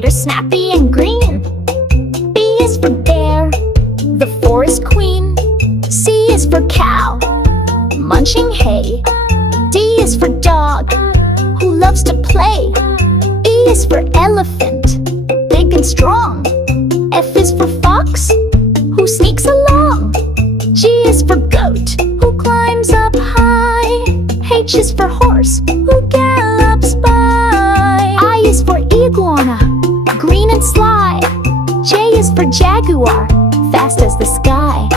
Alligator, snappy and green. B is for bear, the forest queen. C is for cow, munching hay. D is for dog, who loves to play. E is for elephant, big and strong. F is for fox, who sneaks along. G is for goat, who climbs up high. H is for horse, who gallops by. I is for iguana, green and sly. J is for jaguar, fast as the sky.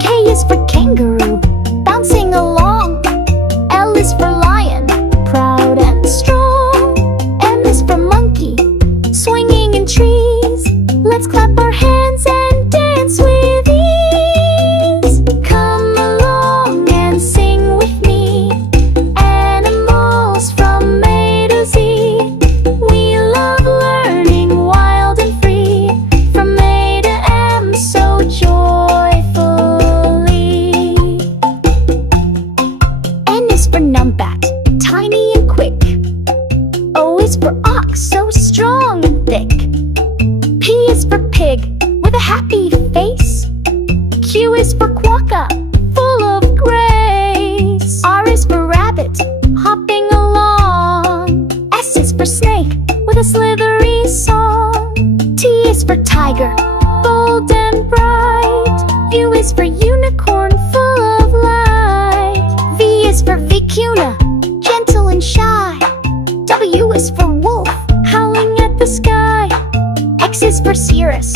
K is for kangaroo, bouncing along. L is for lion, proud and strong. M is for monkey, swinging in trees. Let's clap our hands and dance with ease. Come along and sing with me, animals from A to Z. We love learning wild and free, from A to M so joyfully. N is for Numbat, tiny and quick. O is for ox, so strong and thick. P is for pig, with a happy face. Q is for Quokka, full of grace. R is for rabbit, hopping along. S is for snake, with a slithery song. T is for tiger, bold and bright. U is for unicorn, full of light. V is for Vicuna, gentle and shy. W is for wolf, howling at the sky. X is for Xerus,